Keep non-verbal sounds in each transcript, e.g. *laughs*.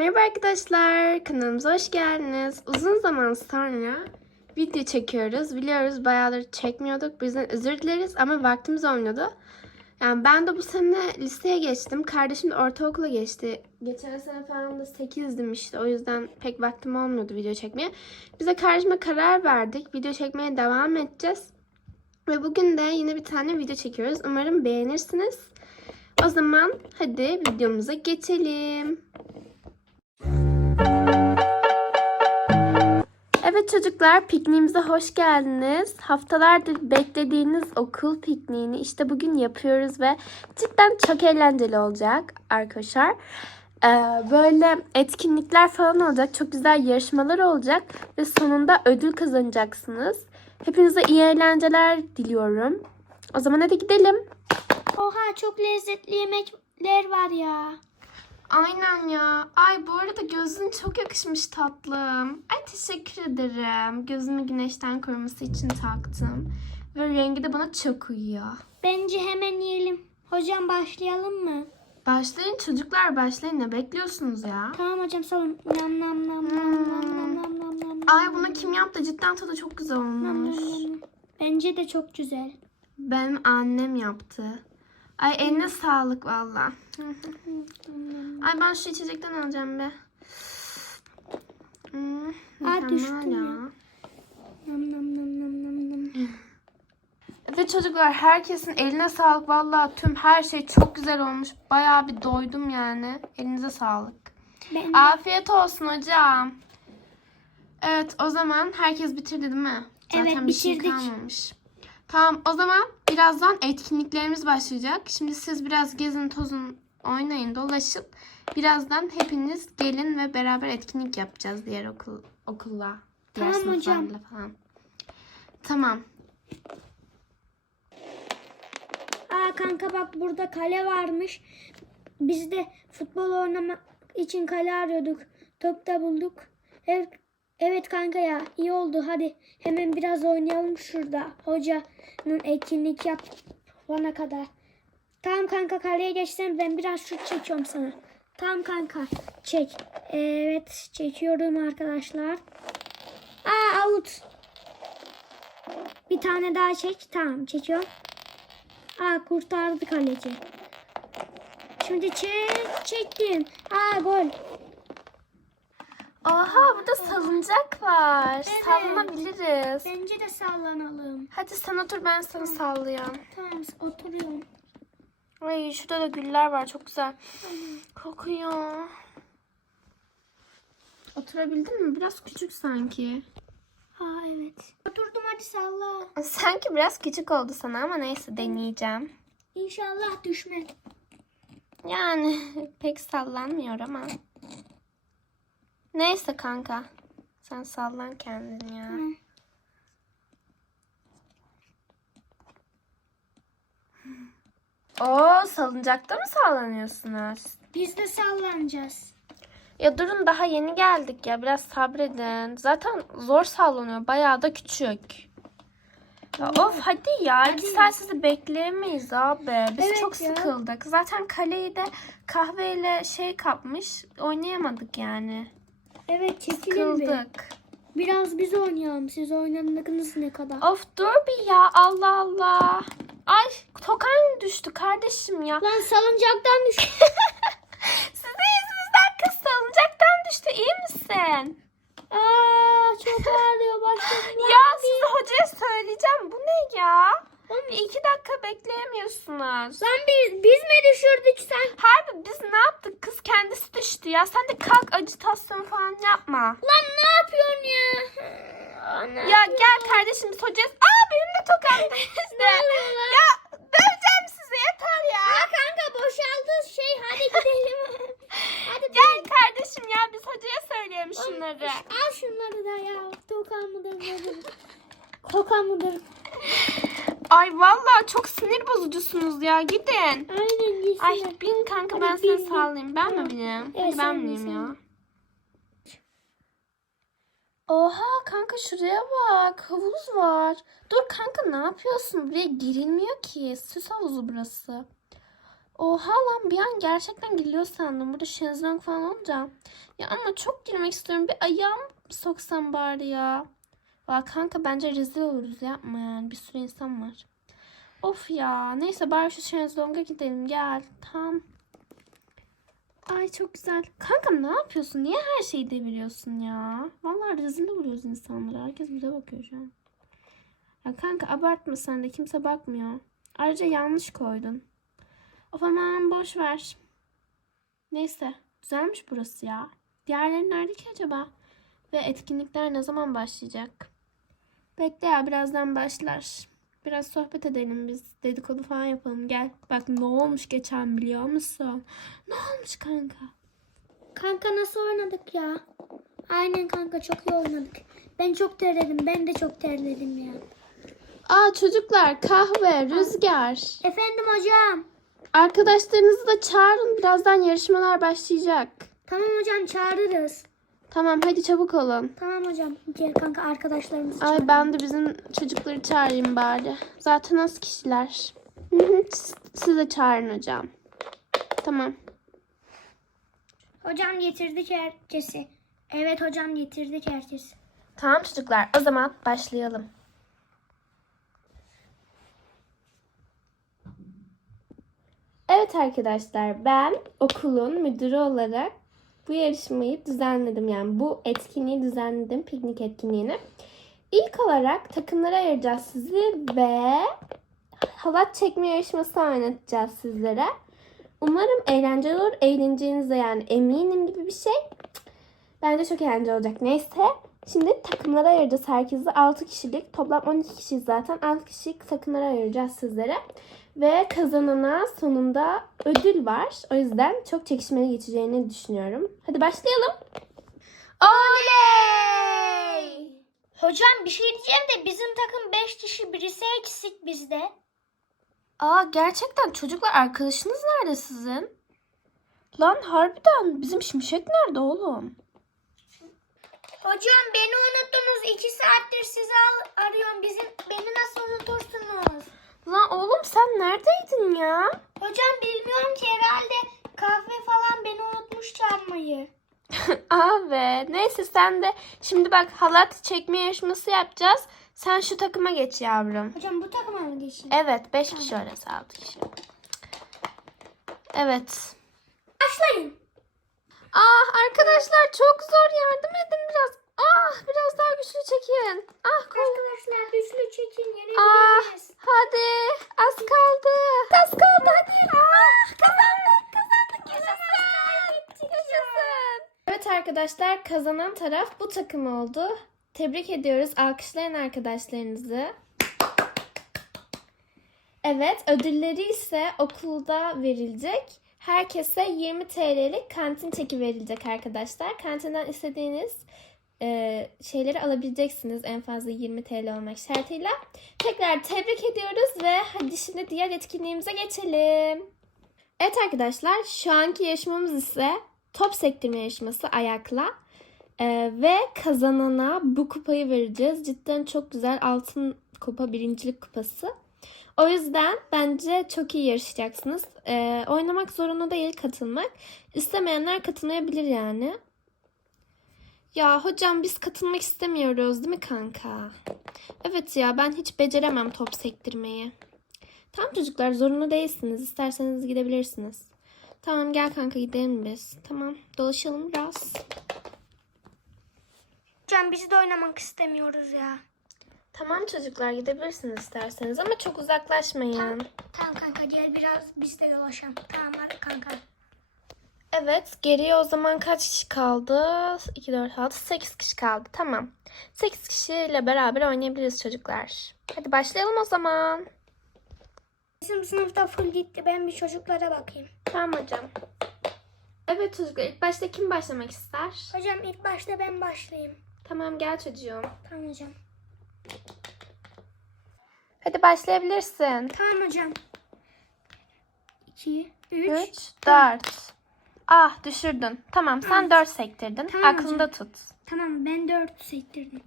Merhaba arkadaşlar, kanalımıza hoş geldiniz. Uzun zaman sonra video çekiyoruz. Biliyoruz bayağıdır çekmiyorduk. Bu yüzden özür dileriz ama vaktimiz olmuyordu. Yani ben de bu sene liseye geçtim. Kardeşim de ortaokula geçti. Geçen sene falan da 8'dim işte. O yüzden pek vaktim olmuyordu video çekmeye. Biz de kardeşime karar verdik. Video çekmeye devam edeceğiz. Ve bugün de yine bir tane video çekiyoruz. Umarım beğenirsiniz. O zaman hadi videomuza geçelim. Evet çocuklar pikniğimize hoş geldiniz. Haftalardır beklediğiniz okul pikniğini işte bugün yapıyoruz ve cidden çok eğlenceli olacak arkadaşlar. Ee, böyle etkinlikler falan olacak. Çok güzel yarışmalar olacak ve sonunda ödül kazanacaksınız. Hepinize iyi eğlenceler diliyorum. O zaman hadi gidelim. Oha çok lezzetli yemekler var ya. Aynen ya. Ay bu arada gözün çok yakışmış tatlım. Ay teşekkür ederim. Gözümü güneşten koruması için taktım. Ve rengi de bana çok uyuyor. Bence hemen yiyelim. Hocam başlayalım mı? Başlayın çocuklar başlayın. Ne bekliyorsunuz ya? Tamam hocam salın. Nam nam nam nam nam nam nam nam nam. Ay bunu kim yaptı? Cidden tadı çok güzel nam, olmuş. nam, nam. Bence de çok güzel. Benim annem yaptı. Ay eline sağlık valla. Ay ben şu içecekten alacağım be. Hmm, Ay, düştüm ya. Nam nam nam nam nam nam. Evet çocuklar herkesin eline sağlık. Vallahi tüm her şey çok güzel olmuş. Bayağı bir doydum yani. Elinize sağlık. Ben Afiyet olsun hocam. Evet o zaman herkes bitirdi değil mi? Zaten Evet, bir şey bitirdik. kalmamış. Tamam o zaman birazdan etkinliklerimiz başlayacak. Şimdi siz biraz gezin tozun oynayın dolaşın. Birazdan hepiniz gelin ve beraber etkinlik yapacağız diğer okul okulla. Diğer Tamam hocam. Falan. Tamam. Aa kanka bak burada kale varmış. Biz de futbol oynamak için kale arıyorduk. Top da bulduk. Evet, evet kanka ya iyi oldu. Hadi hemen biraz oynayalım şurada. Hocanın etkinlik yapana kadar. Tamam kanka kaleye geçsen ben biraz şut çekiyorum sana. Tamam kanka çek. Evet çekiyorum arkadaşlar. Aa out. Bir tane daha çek. Tamam çekiyorum. Aa kurtardı kaleci. Şimdi çek çektim. Aa gol. Oha burada salıncak var. Evet. Sallanabiliriz. Bence de sallanalım. Hadi sen otur ben sana sallayayım. Tamam oturuyorum. Ay şurada da güller var çok güzel. Kokuyor. Oturabildin mi? Biraz küçük sanki. Ha evet. Oturdum hadi salla. Sanki biraz küçük oldu sana ama neyse deneyeceğim. İnşallah düşme. Yani *laughs* pek sallanmıyor ama. Neyse kanka. Sen sallan kendini ya. Hı. Oo salıncakta mı sallanıyorsunuz? Biz de sallanacağız. Ya durun daha yeni geldik ya biraz sabredin. Zaten zor sallanıyor bayağı da küçük. Ya of hadi ya iki saat sizi bekleyemeyiz abi. Biz Evet çok ya. sıkıldık. Zaten kaleyi de kahveyle şey kapmış. Oynayamadık yani. Evet çekilin bir. Sıkıldık. Biraz biz oynayalım. Siz oynadığınız ne kadar? Of dur bir ya Allah Allah. Ay tokan düştü kardeşim ya. Lan salıncaktan düş. *laughs* Size yüzünüzden kız salıncaktan düştü iyi misin? Aa çok ağrıyor başladım. *laughs* Ya size hocaya söyleyeceğim. Bu ne ya? Bir iki dakika bekleyemiyorsunuz. Lan biz, biz mi düşürdük sen? Harbi biz ne yaptık? Kız kendisi düştü ya. Sen de kalk acitasyon falan yapma. Lan ne yapıyorsun ya? Ana. Ya gel kardeşim biz hocaya... Aa benim de tokam *laughs* düştü. ya döveceğim sizi yeter ya. Aa kanka boşaldı şey hadi gidelim. *laughs* hadi Gel kardeşim ya biz hocaya söyleyelim şunları. Al şunları da ya. Toka mıdır nedir? Koka mıdır? Ay vallahi çok sinir bozucusunuz ya gidin. Aynen gitsin. Ay bin kanka Hadi ben bin, seni bin. sallayayım. Ben mi bineyim? Evet, Hadi ben bineyim ya. Oha kanka şuraya bak. Havuz var. Dur kanka ne yapıyorsun? Buraya girilmiyor ki. Süs havuzu burası. Oha lan bir an gerçekten geliyor sandım. Burada şezlong falan olunca. Ya ama çok girmek istiyorum. Bir ayağım soksam bari ya. Valla kanka bence rezil oluruz yapma yani. Bir sürü insan var. Of ya. Neyse bari şu şezlonga gidelim. Gel. Tam. Ay çok güzel. Kankam ne yapıyorsun? Niye her şeyi deviriyorsun ya? Vallahi rezil oluyoruz insanlara. Herkes bize bakıyor şu an. Ya kanka abartma sen de kimse bakmıyor. Ayrıca yanlış koydun. Of aman boş ver. Neyse güzelmiş burası ya. Diğerleri nerede ki acaba? Ve etkinlikler ne zaman başlayacak? Bekle ya birazdan başlar. Biraz sohbet edelim biz. Dedikodu falan yapalım gel. Bak ne olmuş geçen biliyor musun? Ne olmuş kanka? Kanka nasıl oynadık ya? Aynen kanka çok iyi oynadık. Ben çok terledim. Ben de çok terledim ya. Aa çocuklar kahve, rüzgar. Efendim hocam. Arkadaşlarınızı da çağırın. Birazdan yarışmalar başlayacak. Tamam hocam çağırırız. Tamam hadi çabuk olun. Tamam hocam. Gel kanka arkadaşlarımızı Ay ben de bizim çocukları çağırayım bari. Zaten az kişiler. Siz- Siz de çağırın hocam. Tamam. Hocam getirdik herkesi. Evet hocam getirdik herkesi. Tamam çocuklar o zaman başlayalım. Evet arkadaşlar ben okulun müdürü olarak bu yarışmayı düzenledim. Yani bu etkinliği düzenledim. Piknik etkinliğini. İlk olarak takımlara ayıracağız sizi ve halat çekme yarışması oynatacağız sizlere. Umarım eğlenceli olur. Eğleneceğinize yani eminim gibi bir şey. Bence çok eğlenceli olacak. Neyse. Şimdi takımlara ayıracağız herkesi. 6 kişilik. Toplam 12 kişi zaten. 6 kişilik takımlara ayıracağız sizlere. Ve kazanana sonunda ödül var. O yüzden çok çekişmeli geçeceğini düşünüyorum. Hadi başlayalım. Oley! Hocam bir şey diyeceğim de bizim takım 5 kişi birisi eksik bizde. Aa gerçekten çocuklar arkadaşınız nerede sizin? Lan harbiden bizim Şimşek nerede oğlum? Hocam beni unuttunuz. 2 saattir sizi al- arıyorum. Bizim beni nasıl unutursunuz? Lan oğlum sen neredeydin ya? Hocam bilmiyorum ki herhalde kahve falan beni unutmuş çağırmayı. Abi *laughs* neyse sen de şimdi bak halat çekme yarışması yapacağız. Sen şu takıma geç yavrum. Hocam bu takıma mı geçeyim? Evet 5 kişi orası 6 kişi. Evet. Başlayın. Ah arkadaşlar çok zor yardım edin biraz. Ah biraz daha güçlü çekin. Ah kol. Arkadaşlar güçlü çekin Ah hadi az kaldı. Az kaldı hadi. Ah kazandık kazandık yaşasın. Yaşasın. Evet arkadaşlar kazanan taraf bu takım oldu. Tebrik ediyoruz. Alkışlayın arkadaşlarınızı. Evet ödülleri ise okulda verilecek. Herkese 20 TL'lik kantin çeki verilecek arkadaşlar. Kantinden istediğiniz e, şeyleri alabileceksiniz en fazla 20 TL olmak şartıyla. Tekrar tebrik ediyoruz ve hadi şimdi diğer etkinliğimize geçelim. Evet arkadaşlar şu anki yarışmamız ise top sektirme yarışması ayakla. Ee, ve kazanana bu kupayı vereceğiz. Cidden çok güzel altın kupa birincilik kupası. O yüzden bence çok iyi yarışacaksınız. Ee, oynamak zorunda değil katılmak. İstemeyenler katılmayabilir yani. Ya hocam biz katılmak istemiyoruz değil mi kanka? Evet ya ben hiç beceremem top sektirmeyi. Tamam çocuklar zorunda değilsiniz. İsterseniz gidebilirsiniz. Tamam gel kanka gidelim biz. Tamam dolaşalım biraz. Hocam biz de oynamak istemiyoruz ya. Tamam çocuklar gidebilirsiniz isterseniz ama çok uzaklaşmayın. Tamam kanka gel biraz biz de dolaşalım. Tamam hadi kanka. Evet geriye o zaman kaç kişi kaldı? 2, 4, 6, 8 kişi kaldı. Tamam. 8 kişiyle beraber oynayabiliriz çocuklar. Hadi başlayalım o zaman. Bizim sınıfta full gitti. Ben bir çocuklara bakayım. Tamam hocam. Evet çocuklar ilk başta kim başlamak ister? Hocam ilk başta ben başlayayım. Tamam gel çocuğum. Tamam hocam. Hadi başlayabilirsin. Tamam hocam. 2, 3. 3, 4. Ah düşürdün. Tamam sen 4 sektirdin. Tamam Aklında tut. Tamam ben 4 sektirdim.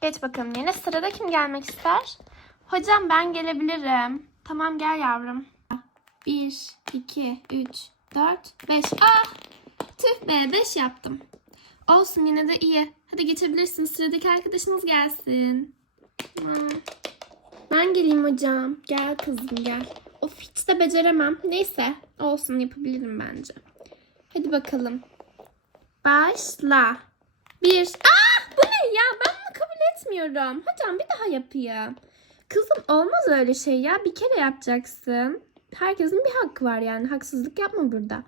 Geç bakalım yine. Sırada kim gelmek ister? Hocam ben gelebilirim. Tamam gel yavrum. 1, 2, 3, 4, 5. Ah! Tüh be 5 yaptım. Olsun yine de iyi. Hadi geçebilirsin. Sıradaki arkadaşınız gelsin. Tamam. Ben geleyim hocam. Gel kızım gel. Of hiç de beceremem. Neyse olsun yapabilirim bence. Hadi bakalım. Başla. Bir. Ah bu ne ya? Ben bunu kabul etmiyorum. Hocam bir daha yapayım. Kızım olmaz öyle şey ya. Bir kere yapacaksın. Herkesin bir hakkı var yani. Haksızlık yapma burada.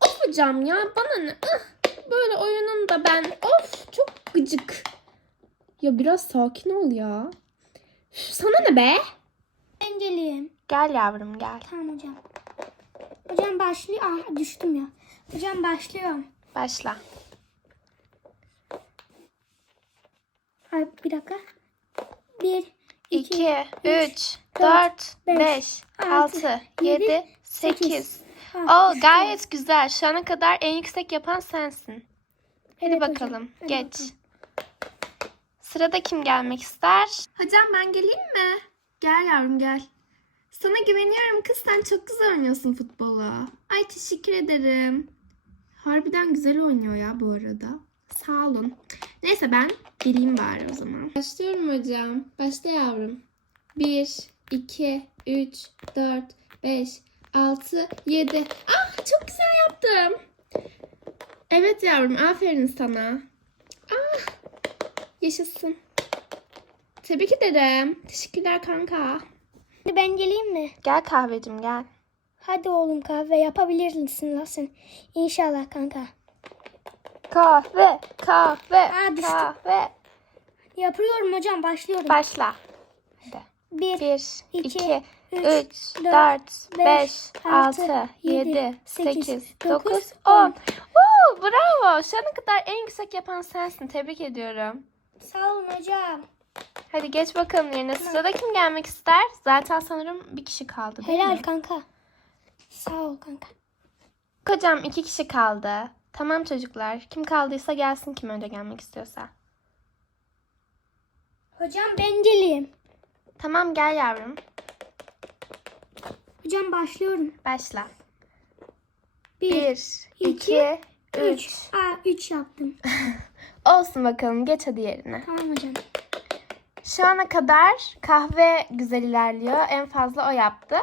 Of hocam ya bana ne? Ih, böyle oyunun da ben. Of çok gıcık. Ya biraz sakin ol ya. Üf, Sana ne be? Ben geleyim. Gel yavrum gel. Tamam hocam. Hocam başlıyor. Ah düştüm ya. Hocam başlıyorum. Başla. Ay bir dakika. Bir, 2, 3, 4, dört, 5, beş, 6, altı, 7, yedi, 8. Ah, Oo gayet güzel. Şu ana kadar en yüksek yapan sensin. Hadi Evet hocam, bakalım. hadi Geç. bakalım. Sırada kim gelmek ister? Hocam ben geleyim mi? Gel yavrum gel. Sana güveniyorum kız sen çok güzel oynuyorsun futbolu. Ay teşekkür ederim. Harbiden güzel oynuyor ya bu arada. Sağ olun. Neyse ben geleyim bari o zaman. Başlıyorum hocam. Başla yavrum. 1, 2, 3, 4, 5, 6, 7. Ah çok güzel yaptım. Evet yavrum aferin sana. Ah yaşasın. Tebrik ederim. Teşekkürler kanka. Ben geleyim mi? Gel kahvecim gel. Hadi oğlum kahve yapabilirsin la sen. İnşallah kanka. Kahve, kahve, Aa, düştüm. kahve. Yapıyorum hocam başlıyorum. Başla. Hadi. Bir, 1, iki, 2, üç, 3, dört, 4, 5, altı, 6, yedi, 7, sekiz, 8, dokuz, 9, on. 10. Oo, bravo. Şu ana kadar en yüksek yapan sensin. Tebrik ediyorum. Sağ olun hocam. Hadi geç bakalım yerine. Sırada kim gelmek ister? Zaten sanırım bir kişi kaldı değil Helal mi? kanka. Sağ ol kanka. Kocam iki kişi kaldı. Tamam çocuklar. Kim kaldıysa gelsin kim önce gelmek istiyorsa. Hocam ben geleyim. Tamam gel yavrum. Hocam başlıyorum. Başla. Bir, 1, iki, 2, 3. üç. Aa üç yaptım. *laughs* Olsun bakalım geç hadi yerine. Tamam hocam. Şu ana kadar kahve güzel ilerliyor. En fazla o yaptı.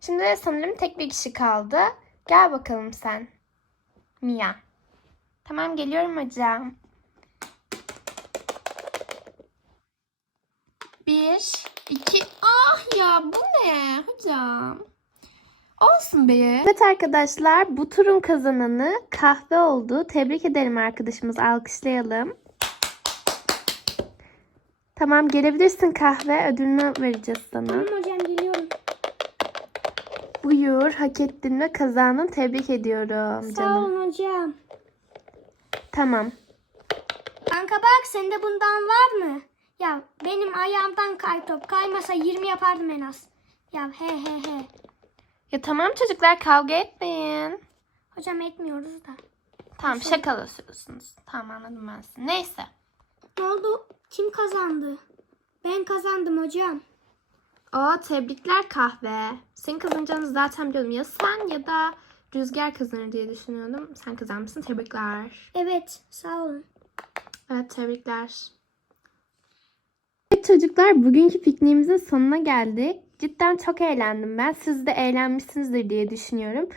Şimdi sanırım tek bir kişi kaldı. Gel bakalım sen. Mia. Tamam geliyorum hocam. Bir, iki. Ah ya bu ne hocam? Olsun be. Evet arkadaşlar bu turun kazananı kahve oldu. Tebrik ederim arkadaşımız. Alkışlayalım. Tamam gelebilirsin kahve. Ödülünü vereceğiz sana. Tamam hocam geliyorum. Buyur hak ettin ve kazandın. Tebrik ediyorum Sağ canım. olun hocam. Tamam. Kanka bak sende bundan var mı? Ya benim ayağımdan kay top. Kaymasa 20 yapardım en az. Ya he he he. Ya tamam çocuklar kavga etmeyin. Hocam etmiyoruz da. Tamam şakalaşıyorsunuz. Tamam anladım ben sizi. Neyse. Ne oldu? Kim kazandı? Ben kazandım hocam. O tebrikler kahve. Senin kazanacağını zaten biliyordum. Ya sen ya da Rüzgar kazanır diye düşünüyordum. Sen kazanmışsın. Tebrikler. Evet sağ olun. Evet tebrikler. Evet çocuklar bugünkü pikniğimizin sonuna geldik. Cidden çok eğlendim ben. Siz de eğlenmişsinizdir diye düşünüyorum.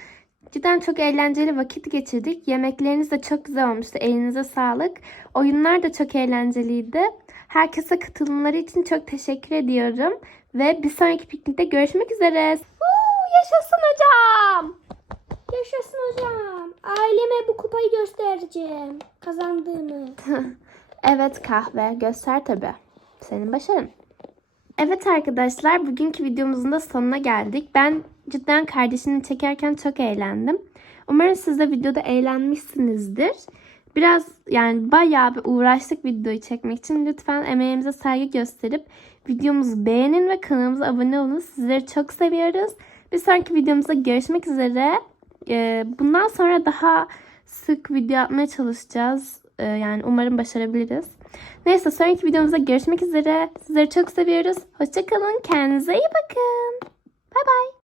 Cidden çok eğlenceli vakit geçirdik. Yemekleriniz de çok güzel olmuştu. Elinize sağlık. Oyunlar da çok eğlenceliydi. Herkese katılımları için çok teşekkür ediyorum. Ve bir sonraki piknikte görüşmek üzere. Woo, yaşasın hocam. Yaşasın hocam. Aileme bu kupayı göstereceğim. Kazandığımı. *laughs* Evet kahve göster tabi. Senin başarın. Evet arkadaşlar bugünkü videomuzun da sonuna geldik. Ben cidden kardeşini çekerken çok eğlendim. Umarım siz de videoda eğlenmişsinizdir. Biraz yani bayağı bir uğraştık videoyu çekmek için. Lütfen emeğimize saygı gösterip videomuzu beğenin ve kanalımıza abone olun. Sizleri çok seviyoruz. Bir sonraki videomuzda görüşmek üzere. Ee, Bundan sonra daha sık video atmaya çalışacağız. Ee, Yani umarım başarabiliriz. Neyse sonraki videomuzda görüşmek üzere. Sizleri çok seviyoruz. Hoşçakalın. Kendinize iyi bakın. Bay bay.